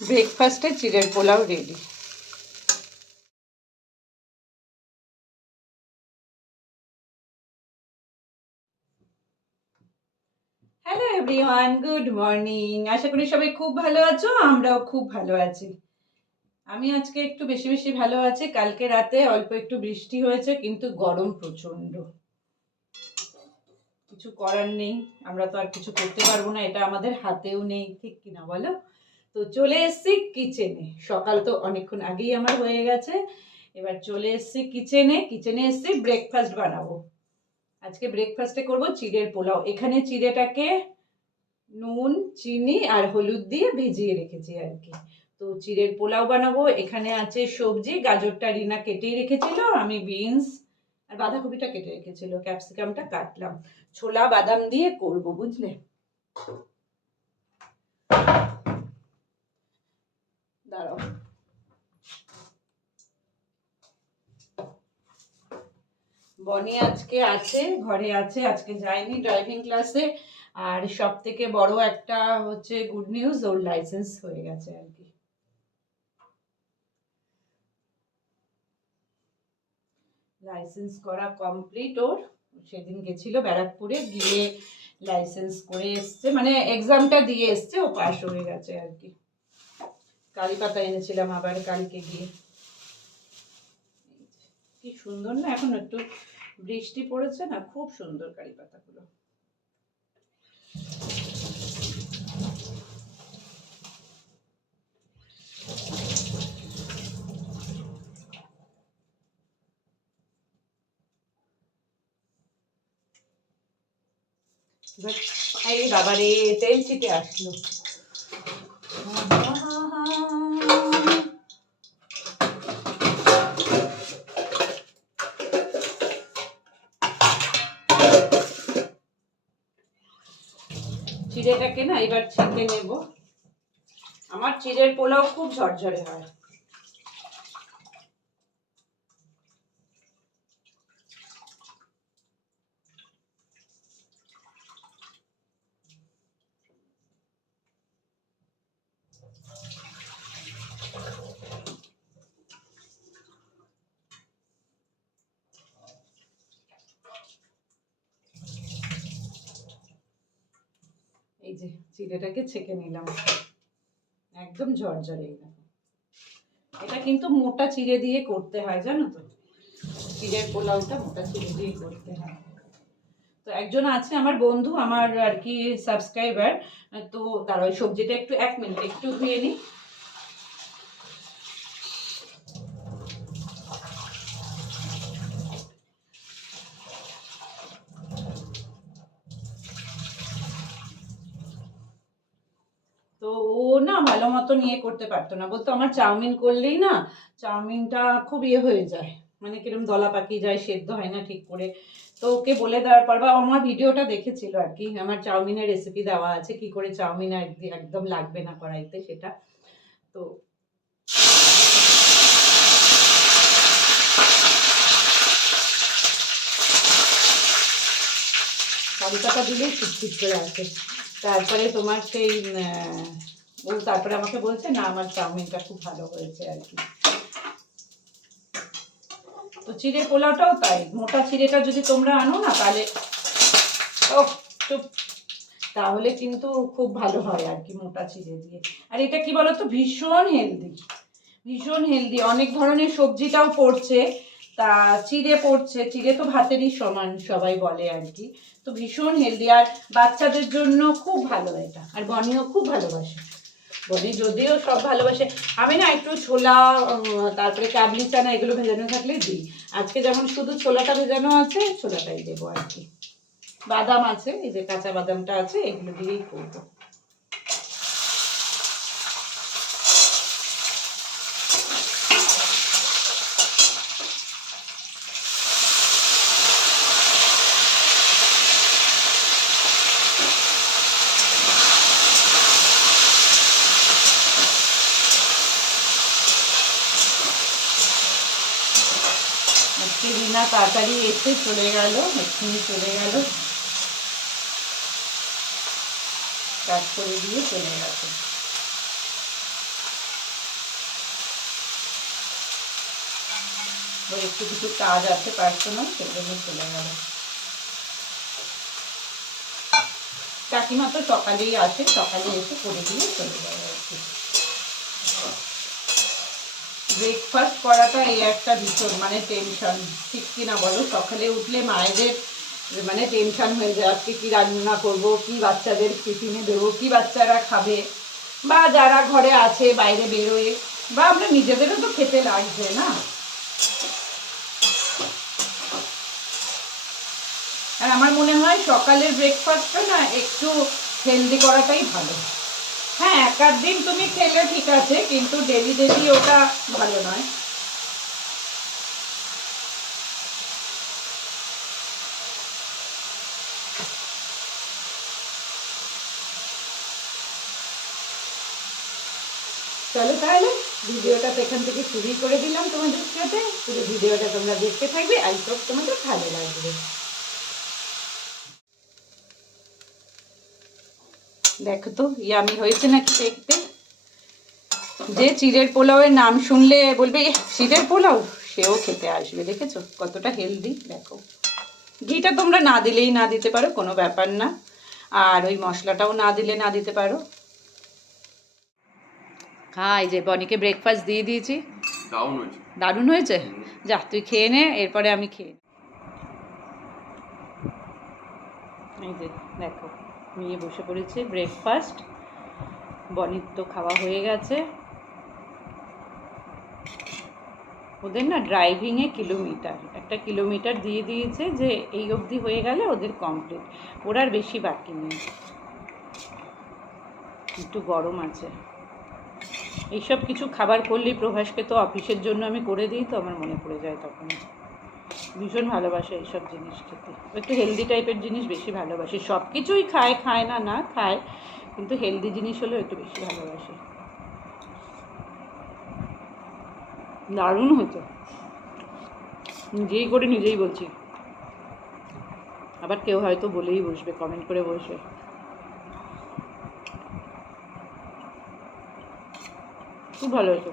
ব্রেকফাস্টে চিড়ের পোলাও ready. Hello everyone, good morning. আশা করি সবাই খুব ভালো আছো, আমরাও খুব ভালো আছি। আমি আজকে একটু বেশি বেশি ভালো আছি। কালকে রাতে অল্প একটু বৃষ্টি হয়েছে, কিন্তু গরম প্রচন্ড। কিছু করার নেই, আমরা তো আর কিছু করতে পারবো না, এটা আমাদের হাতেও নেই, ঠিক কিনা বলো? তো চলে এসছি কিচেনে। সকাল তো অনেকক্ষণ আগেই আমার হয়ে গেছে। এবার চলে এসছি কিচেনে এসছি ব্রেকফাস্ট বানাবো। আজকে ব্রেকফাস্টে করব চিড়ের পোলাও। এখানে চিড়েটাকে নুন, চিনি আর হলুদ দিয়ে ভিজিয়ে রেখেছি আর কি। তো চিড়ের পোলাও বানাবো। এখানে আছে সবজি, গাজরটা রিনা কেটেই রেখেছিল, আমি বিনস আর বাঁধাকপিটা কেটে রেখেছিল, ক্যাপসিকামটা কাটলাম। ছোলা বাদাম দিয়ে করব, বুঝলে? দাঁড়াও, বনি আজকে আছে, ঘরে আছে, আজকে যায়নি ড্রাইভিং ক্লাসে। আর সব থেকে বড় একটা হচ্ছে গুড নিউজ, ওর লাইসেন্স হয়ে গেছে আর কি। লাইসেন্স করা কমপ্লিট ওর। সেদিন গেছিল ব্যারাকপুরে, গিয়ে লাইসেন্স করে এসছে, মানে এক্সামটা দিয়ে এসছে, ও পাস হয়ে গেছে আর কি। কারি পাতা এনেছিলাম আবার কালকে গিয়ে। কি সুন্দর না, এখন একটু বৃষ্টি পড়েছে না, খুব সুন্দর কারি পাতাগুলো। এই বাবারে, তেল ছিটে আসলো। চিড়েটাকে না এবার ছেঁকে নেব। আমার চিড়ের পোলাও খুব ঝরঝরে হয়। এই যে চিড়েটাকে ছেঁকে নিলাম, একদম ঝরঝরে। এটা কিন্তু মোটা চিড়ে দিয়ে করতে হয়, জানো তো? চিড়ের পোলাওটা মোটা চিড়ে দিয়ে করতে হয়। তো একজন আছে আমার বন্ধু, আমার আর কি সাবস্ক্রাইবার। তো তার ওই সবজিটা একটু 1 মিনিট একটু ধুয়ে নিই। তো ও না ভালো মতো নিয়ে করতে পারতো না, বলতো আমার চাউমিন করলেই না চাউমিনটা খুব হয়ে যায়, মানে কিরম দলা পাকিয়ে যায়, সেদ্ধ হয় না ঠিক করে। তো ওকে বলে দেওয়ার পর, বা আমার ভিডিওটা দেখেছিল আর কি, আমার চাউমিনের রেসিপি দেওয়া আছে, কি করে চাউমিন একদম লাগবে না কড়াইতে সেটা। তো কারি পাতা দিলেই ছিটছিট করে আসে। তারপরে তোমার সেই ও তারপরে আমাকে বলছে না আমার চাউমিনটা খুব ভালো হয়েছে আর কি। তো চিড়ে পোলাওটাও তাই, মোটা চিড়েটা যদি তোমরা আনো না তাহলে ও চুপ, তাহলে কিন্তু খুব ভালো হয় আর কি মোটা চিড়ে দিয়ে। আর এটা কি বলতো, ভীষণ হেলদি, ভীষণ হেলদি। অনেক ধরনের সবজিটাও পড়ছে, তা চিড়ে পড়ছে, চিড়ে তো ভাতেরই সমান সবাই বলে আর কি। তো ভীষণ হেলদি, আর বাচ্চাদের জন্য খুব ভালো এটা। আর বনিও খুব ভালোবাসে, বনি যদিও সব ভালোবাসে। আমি না একটু ছোলা, তারপরে কাবলি চানা এগুলো ভেজানো থাকলে দিই। আজকে যেমন শুধু ছোলাটা ভেজানো আছে, ছোলাটাই দেবো আর কি। বাদাম আছে, এই যে কাঁচা বাদামটা আছে, এগুলো দিয়েই করবো। আজকে রিনা তাড়াতাড়ি এসে চলে গেল, এক্ষুনি চলে গেল, কাজ করে দিয়ে চলে গেছে। ওই একটু কিছু কাজ আছে পার্সোনাল, সেজন্য চলে গেল। কাকিমা তো সকালেই আসে, সকালে এসে করে দিয়ে চলে যাবে আর কি। ব্রেকফাস্ট করাটা এই একটা ভীষণ মানে টেনশন, ঠিক কিনা বলো? সকালে উঠলে মায়েদের মানে টেনশন হয়ে যায়, আজকে কী রান্না করব, কি বাচ্চাদের টিফিনে দেবো, কি বাচ্চারা খাবে, বা যারা ঘরে আছে বাইরে বেরোয়, বা আমরা নিজেদেরও তো খেতে লাগছে না। আর আমার মনে হয় সকালের ব্রেকফাস্টটা না একটু হেলদি করাটাই ভালো। হ্যাঁ, এক আধ দিন তুমি খেলে ঠিক আছে, কিন্তু ডেলি ডেলি ওটা ভালো নয়। চলো তাহলে ভিডিওটা তো এখান থেকে শুরুই করে দিলাম তোমাদের সাথে। পুরো ভিডিওটা তোমরা দেখতে থাকবে, আই হোপ তোমাদের ভালো লাগবে। দেখো তো ইয়ামি হয়েছে নাকি দেখতে। যে চিড়ের পোলাওয়ের নাম শুনলে বলবে চিড়ের পোলাও, সেও খেতে আসবে। দেখেছো কতটা হেলদি? দেখো, ঘিটা তোমরা না দিলেই না দিতে পারো, কোনো ব্যাপার না। আর ওই মশলাটাও না দিলে না দিতে পারো। হ্যাঁ, এই যে বনিকে ব্রেকফাস্ট দিয়ে দিয়েছি। দারুণ হয়েছে। যা তুই খেয়ে নে, এরপরে আমি খেয়ে। এই যে দেখো, নিয়ে বসে পড়েছে ব্রেকফাস্ট। বনির তো খাওয়া হয়ে গেছে। ওদের না ড্রাইভিংয়ে কিলোমিটার, একটা কিলোমিটার দিয়ে দিয়েছে যে এই অবধি হয়ে গেলে ওদের কমপ্লিট, ওরা আর বেশি বাকি নেই। একটু গরম আছে। এইসব কিছু খাবার করলেই প্রভাসকে তো অফিসের জন্য আমি করে দিই, তো আমার মনে পড়ে যায় তখন। ভীষণ ভালোবাসে এইসব জিনিস খেতে, একটু হেলদি টাইপের জিনিস বেশি ভালোবাসে। সব কিছুই খায়, খায় না না খায়, কিন্তু হেলদি জিনিস হলেও একটু বেশি ভালোবাসে। দারুণ হতো, নিজেই করে নিজেই বলছি। আবার কেউ হয়তো বলেই বসবে, কমেন্ট করে বসবে। খুব ভালো হতো।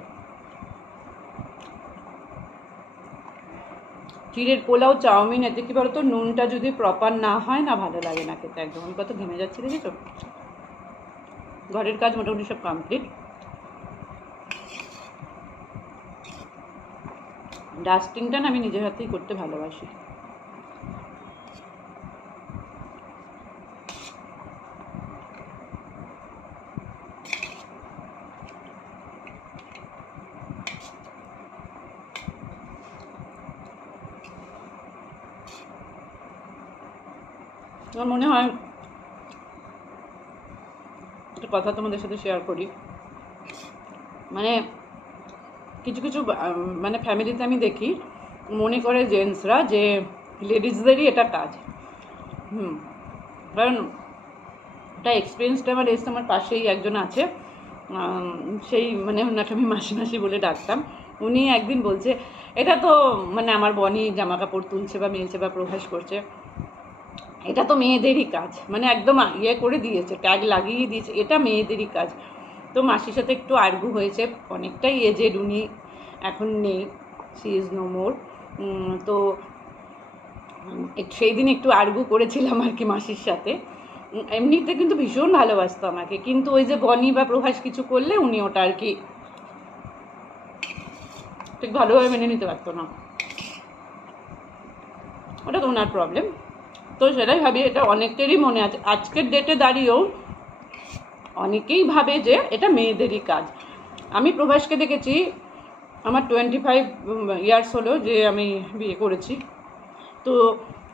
চিড়ের পোলাও, চাউমিন, এতে কী বলতো, নুনটা যদি প্রপার না হয় না, ভালো লাগে না খেতে একদম। আমি কত ঘেমে যাচ্ছি দেখেছো? ঘরের কাজ মোটামুটি সব কমপ্লিট। ডাস্টিংটা না আমি নিজের হাতেই করতে ভালোবাসি। আমার মনে হয় একটা কথা তোমাদের সাথে শেয়ার করি। মানে কিছু কিছু মানে ফ্যামিলিতে আমি দেখি, মনে করে জেন্টসরা যে লেডিসদেরই এটা কাজ। কারণ এটা এক্সপিরিয়েন্সটা আমার এসে, আমার পাশেই একজন আছে, সেই মানে ওনাকে আমি মাসি মাসি বলে ডাকতাম। উনি একদিন বলছে, এটা তো মানে আমার বনি জামা কাপড় তুলছে বা মেলছে বা প্রভাস করছে, এটা তো মেয়েদেরই কাজ। মানে একদম ইয়ে করে দিয়েছে, ট্যাগ লাগিয়ে দিয়েছে, এটা মেয়েদেরই কাজ। তো মাসির সাথে একটু আর্গু হয়েছে, অনেকটাই এজেড উনি, এখন নেই, সি ইজ নো মোর। তো সেই দিন একটু আর্গু করেছিলাম আর কি মাসির সাথে। এমনিতে কিন্তু ভীষণ ভালোবাসতো আমাকে, কিন্তু ওই যে বনি বা প্রভাস কিছু করলে উনি ওটা আর কি ঠিক ভালোভাবে মেনে নিতে পারতো না। ওটা তো ওনার প্রবলেম। তো সেটাই ভাবি, এটা অনেকেরই মনে আছে, আজকের ডেটে দাঁড়িয়েও অনেকেই ভাবে যে এটা মেয়েদেরই কাজ। আমি প্রভাসকে দেখেছি, আমার 25 ইয়ার্স হলো যে আমি বিয়ে করেছি, তো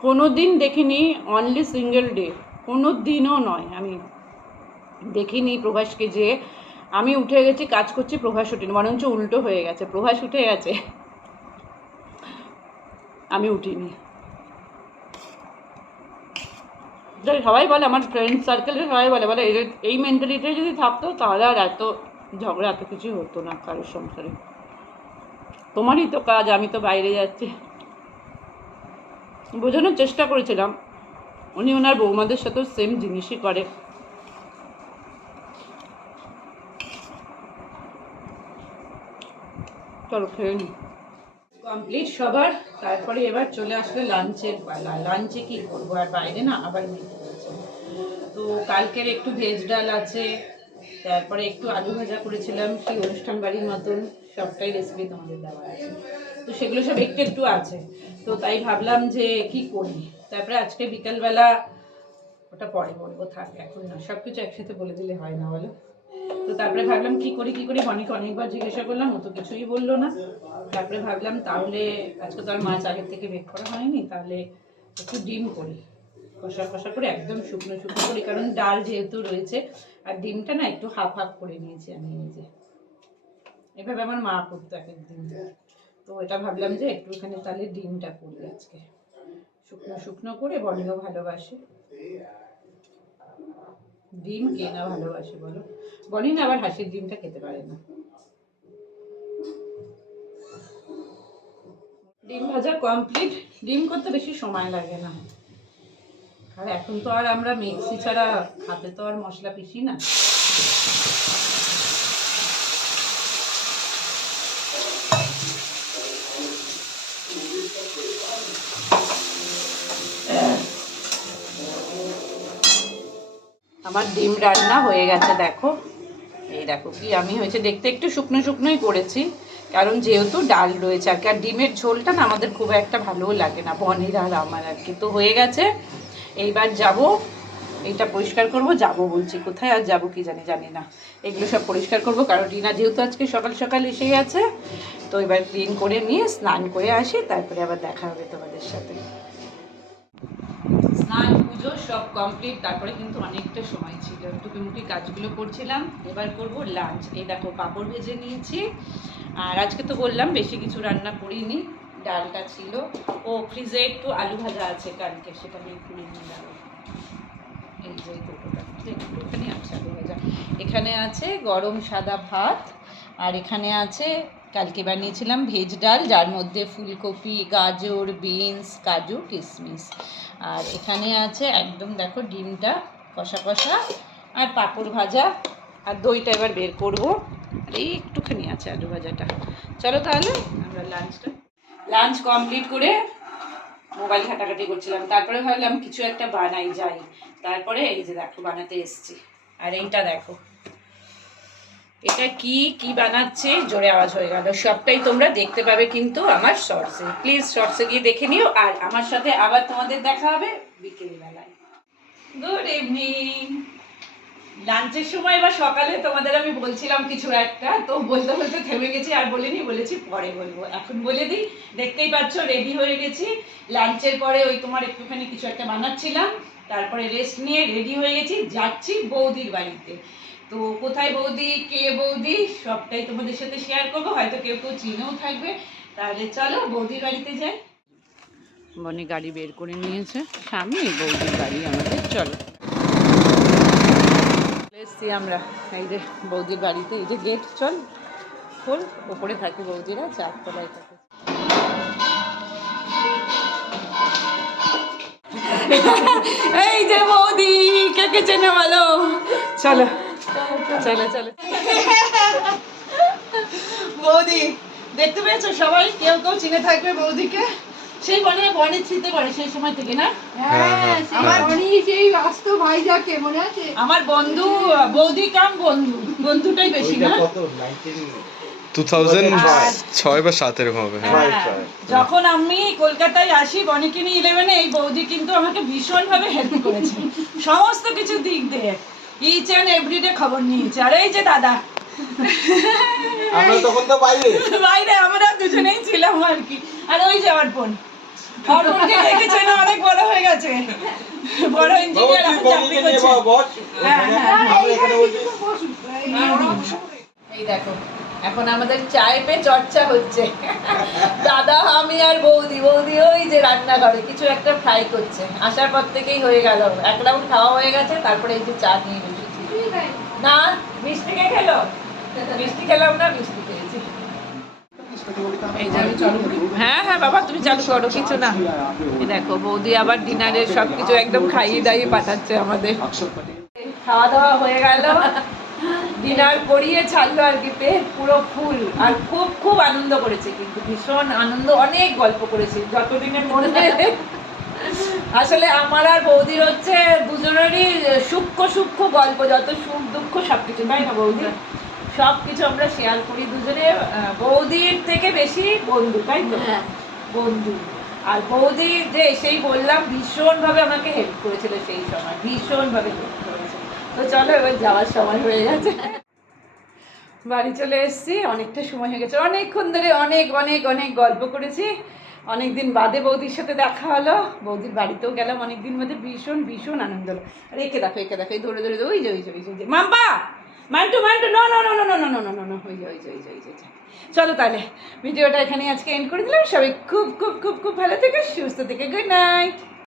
কোনো দিন দেখিনি অনলি সিঙ্গেল ডে, কোনো দিনও নয় আমি দেখিনি প্রভাসকে যে আমি উঠে গেছি কাজ করছি প্রভাস উঠিনি, বরঞ্চ উল্টো হয়ে গেছে, প্রভাস উঠে গেছে আমি উঠিনি। সবাই বলে, আমার ফ্রেন্ড সার্কেলে সবাই বলে বলে এই মেন্টালিটি যদি থাকতো তাহলে আর এত ঝগড়া এত কিছু হতো না কারোর সংসারে। তোমারই তো কাজ, আমি তো বাইরে যাচ্ছি। বোঝানোর চেষ্টা করেছিলাম, উনি ওনার বৌমাদের সাথেও সেম জিনিসই করে। চলো খেয়ে নি। কমপ্লিট সবার। তারপরে এবার চলে আসলো লাঞ্চের পালা। লাঞ্চে কি করবো, আর বাইরে না আবার মেঘ করেছে। তো কালকের একটু ভেজ ডাল আছে, তারপরে একটু আলু ভাজা করেছিলাম সেই অনুষ্ঠান বাড়ির মতন, সবটাই রেসিপি তোমাদের দেওয়া আছে। তো সেগুলো সব একটু একটু আছে। তো তাই ভাবলাম যে কি করি। তারপরে আজকে বিকালবেলা, ওটা পরে বলবো, থাক এখন না, সব কিছু একসাথে বলে দিলে হয় না বলো। তো তারপরে ভাবলাম কি করি বনিকে অনেকবার জিজ্ঞাসা করলাম, ও তো কিছুই বললো না। তারপরে ভাবলাম তাহলে আজকে তো আর মাছ আগের থেকে বের করা হয়নি, তাহলে একটু ডিম করি, কষা কষা করে একদম শুকনো শুকনো করি, কারণ ডাল যেহেতু রয়েছে। আর ডিমটা না একটু হাফ হাফ করে নিয়েছি আমি নিজে, এভাবে আমার মা করতো এক একদিন। তো এটা ভাবলাম যে একটুখানি তাহলে ডিমটা করি আজকে, শুকনো শুকনো করে। বনিও ভালোবাসে ডিম, কে না ভালোবাসে বলো। বনি না আবার হাঁসের ডিমটা খেতে পারে না। ডিম ভাজা কমপ্লিট। ডিম করতে বেশি সময় লাগে না, আর এখন তো আর আমরা মিক্সি ছাড়া হাতে তো আর মশলা পিসি না। আমার ডিম রান্না হয়ে গেছে, দেখো। এই দেখো কি আমি হয়েছে দেখতে, একটু শুকনো শুকনোই করেছি, কারণ যেহেতু ডাল রয়েছে আর কি। আর ডিমের ঝোলটা না আমাদের খুব একটা ভালোও লাগে না, বনির আর আমার আর কি। তো হয়ে গেছে, এইবার যাব, এইটা পরিষ্কার করব, যাব বলছি, কোথায় আর যাব কি জানি না। এগুলো সব পরিষ্কার করব, কারণ রিনা যেহেতু আজকে সকাল সকাল এসেই আছে। তো এবার ক্লিন করে নিয়ে স্নান করে আসি, তারপরে আবার দেখা হবে তোমাদের সাথে। স্নান পুজো সব কমপ্লিট, তারপরে কিন্তু অনেকটা সময় ছিল, টুকিমুকি কাজগুলো করছিলাম। এবার করব লাঞ্চ। এই দেখো পাঁপড় ভেজে নিয়েছি, আর আজকে তো বললাম বেশি কিছু রান্না করিনি, ডালটা ছিল। ও ফ্রিজে একটু আলু ভাজা আছে কালকে, সেটা আমি খুলে নিয়ে যাবো। এই যে দুটোটা একটুখানি আছে আলু ভাজা। এখানে আছে গরম সাদা ভাত, আর এখানে আছে কালকে বানিয়েছিলাম ভেজ ডাল, যার মধ্যে ফুলকপি, গাজর, বিনস, কাজু, কিশমিশ। আর এখানে আছে একদম দেখো ডিমটা কষা কষা, আর পাঁপড় ভাজা, আর দইটা এবার বের করবো। আর এই একটুখানি আছে আলু ভাজাটা। চলো তাহলে আমরা লাঞ্চ কমপ্লিট করে মোবাইল ঘাটাঘাটি করছিলাম, তারপরে ভাবলাম কিছু একটা বানাই যাই। তারপরে এই যে দেখো বানাতে এসছি। আর এইটা দেখো, এটা কি কি বানাচ্ছে, জোরে আওয়াজ হয়ে গেল। সবটাই তোমরা দেখতে পাবে কিন্তু আমার শর্টসে, প্লিজ শর্টসে গিয়ে দেখে নিও। আর আমার সাথে আবার তোমাদের দেখা হবে বিকেলবেলায়। Good evening. লাঞ্চের সময় বা সকালে তোমাদের আমি বলছিলাম কিছু একটা, তো বলতে বলতে থেমে গেছি, আর বলিনি, বলেছি পরে বলবো। এখন বলে দিই, দেখতেই পাচ্ছ রেডি হয়ে গেছি। লাঞ্চের পরে ওই তোমার একটুখানি কিছু একটা বানাচ্ছিলাম, তারপরে রেস্ট নিয়ে রেডি হয়ে গেছি, যাচ্ছি বৌদির বাড়িতে। তো কোথায় বৌদি, কে বৌদি, সবটাই তোমাদের সাথে শেয়ার করবো, হয়তো কেউ কেউ চিনেও থাকবে। তাহলে চলো বৌদির বাড়িতে যাই। বনি গাড়ি বের করে নিয়েছে, সামনে বৌদির বাড়ি আমাদের। চলো এসছি আমরা এই যে বৌদির বাড়িতে, এই যে গেট, চল খোল। ওপরে থাকে বৌদিরা, চারতলায় থাকে। এই যে বৌদি, কে কে চেনে বলো। চলো চলো চলো। বৌদি দেখতে পেয়েছো সবাই, কেউ কেউ চিনে থাকবে বৌদিকে। সেই বনের থ্রিতে পড়ে সেই সময় থেকে না। আমার সেই আসতো ভাইজাকে মনে আছে, আমার বন্ধু, বৌদি কাম বন্ধু, বন্ধুটাই বেশি না। 2006 বা 7 এরকম হবে। যখন আমি কলকাতায় আসি বনিকে নিয়ে 11-এ, এই বৌদি কিন্তু আমাকে ভীষণ ভাবে হেল্প করেছে সমস্ত কিছু দিক দিয়ে, ইচ অ্যান্ড এভরিডে খবর নিয়েছে। আর এই যে দাদা, আমরা তখন তো বাইরে আমরা দুজনেই ছিলাম আর কি। আর ওই যে আমার বোন, অর্পণকে দেখেছে না, অনেক বড় হয়ে গেছে, বড় ইঞ্জিনিয়ার এখন চাকরি করছে। এই দেখো এখন আমাদের চায় পে চর্চা হচ্ছে। দাদা, আমি আর বৌদি, বৌদি ওই যে রান্নাঘরে কিছু একটা ফ্রাই করছে, আসার পর থেকেই হয়ে গেল। এক রাউন্ড খাওয়া হয়ে গেছে, তারপরে এই যে চা নিয়ে বসেছি। না মিষ্টি কে খেলো, মিষ্টি খেলাম না, মিষ্টি খেয়েছি। এই যে আমি চালু করি। হ্যাঁ হ্যাঁ বাবা তুমি চালু করো, কিছু না। এই দেখো বৌদি আবার ডিনারের সবকিছু একদম খাইয়ে দাইয়ে পাঠাচ্ছে আমাদের। খাওয়া দাওয়া হয়ে গেল, ডিনার করিয়ে ছাড়লো আর কি, পেট পুরো ফুল। আর খুব খুব আনন্দ করেছে, কিন্তু ভীষণ আনন্দ, অনেক গল্প করেছি যতদিনের মধ্যে। আসলে আমার আর বৌদির হচ্ছে দুজনেরই সূক্ষ্ম সূক্ষ্ম গল্প, যত সুখ দুঃখ সবকিছু, তাই না বৌদি? সব কিছু আমরা শেয়ার করি দুজনে। বৌদির থেকে বেশি বন্ধু, তাই তো? হ্যাঁ। বন্ধু। আর বৌদি যে এসেই বললাম ভীষণভাবে আমাকে হেল্প করেছিল সেই সময়, ভীষণভাবে হেল্প করেছে। তো চলো এবার যাওয়ার সময় হয়ে গেছে, বাড়ি চলে এসেছি। অনেকটা সময় হয়ে গেছে, অনেকক্ষণ ধরে অনেক অনেক অনেক গল্প করেছি। অনেকদিন বাদে বৌদির সাথে দেখা হলো, বৌদির বাড়িতেও গেলাম অনেকদিন বাদে, ভীষণ ভীষণ আনন্দ হলো। আর একে দেখো একে দেখো, এই ধরে ধরে ওই যে ওই যে ওই যে Mampa, Mantu Mantu, no no no no no no no no no, ওই যে ওই যে ওই যে ওই যে। চলো তাহলে ভিডিওটা এখানে আজকে এন্ড করে দিলাম। সবাই খুব খুব খুব খুব ভালো থেকে সুস্থ থেকে, গুড নাইট।